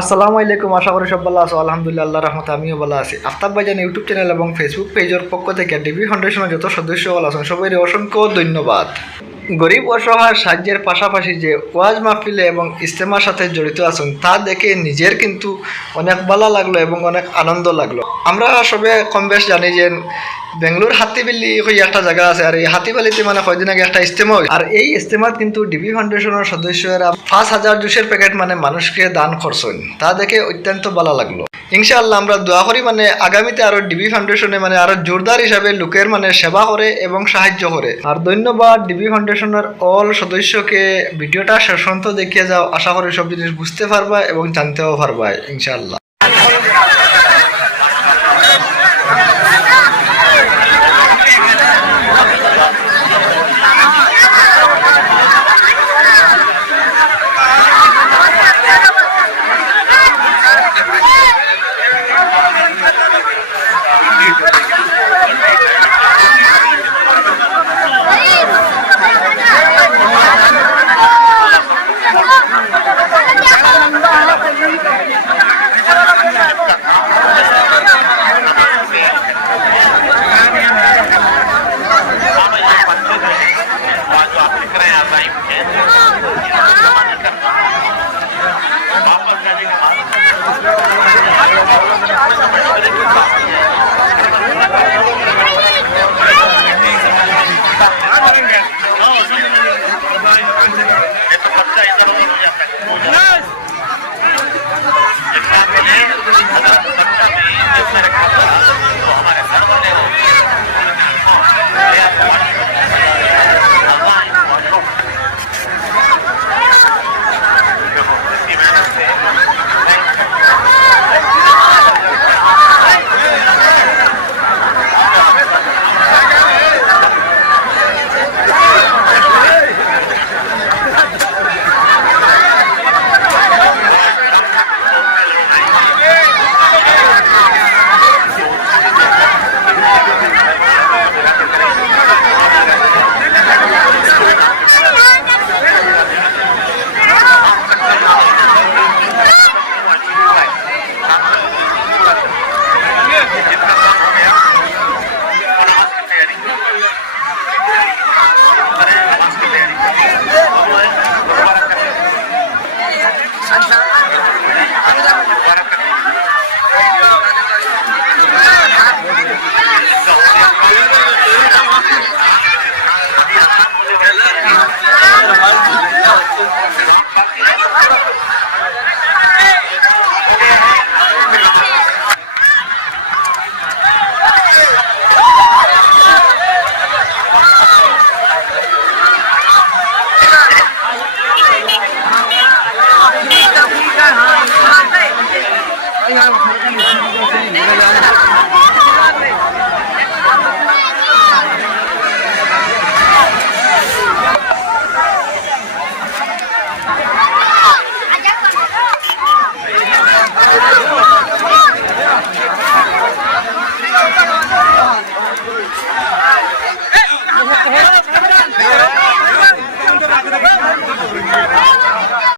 আসসালামু আলাইকুম, আশা করি সব ভালো আছো। আলহামদুলিল্লাহ আল্লাহ রহমতে আমিও ভালো আছি। আফতাব ভাইজান ইউটিউব চ্যানেল এবং ফেসবুক পেজের পক্ষ থেকে ডিবি ফাউন্ডেশনের যত সদস্য আছেন সবাই অসংখ্য ধন্যবাদ। গরিব অসহায় সাহায্যের পাশাপাশি যে ওয়াজ মাহফিলে এবং ইস্তেমার সাথে জড়িত আছেন, তা দেখে নিজের কিন্তু অনেক ভালো লাগল এবং অনেক আনন্দ লাগল। আমরা সবে কম বেশ জানি যে বেঙ্গলোর হাতিবিল্লি হই একটা জায়গা আছে, আর এই হাতিবালিতে মানে কয়দিন আগে একটা ইস্তেমা আর এই ইস্তেমাত কিন্তু ডিবি ফাউন্ডেশনের সদস্যরা পাঁচ হাজার জুসের প্যাকেট মানে মানুষকে দান করছেন, তা দেখে অত্যন্ত ভালো লাগল। ইনশাআল্লাহ আমরা দোয়া করি মানে আগামীতে আরও ডিবি ফাউন্ডেশনে মানে আরও জোরদার হিসাবে লোকের মানে সেবা করে এবং সাহায্য করে। আর ধন্যবাদ ডিবি ফাউন্ডেশনের অল সদস্যকে ভিডিওটা শেষ পর্যন্ত দেখিয়ে যাও। আশা করি সব জিনিস বুঝতে পারবা এবং জানতেও পারবা, ইনশাআল্লাহ। 哎呀，我看到你。